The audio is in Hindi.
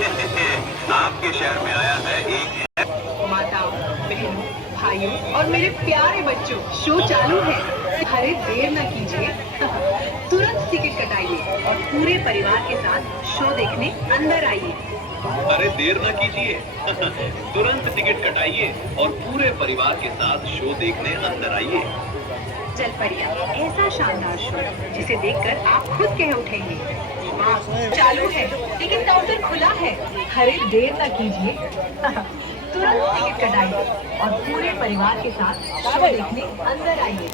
आपके शहर में आया है एक माताओं, बहनों, भाइयों और मेरे प्यारे बच्चों, शो चालू है। अरे देर न कीजिए, तुरंत टिकट कटाइए और पूरे परिवार के साथ शो देखने अंदर आइए। अरे देर न कीजिए, तुरंत टिकट कटाइए और पूरे परिवार के साथ शो देखने अंदर आइए। जलपरिया, ऐसा शानदार शो जिसे देखकर आप खुद कह उठेंगे, वाह, चालू है, टिकट काउंटर खुला है। अरे देर न कीजिए, तुरंत टिकट कटाइए और पूरे परिवार के साथ शो देखने अंदर आइए।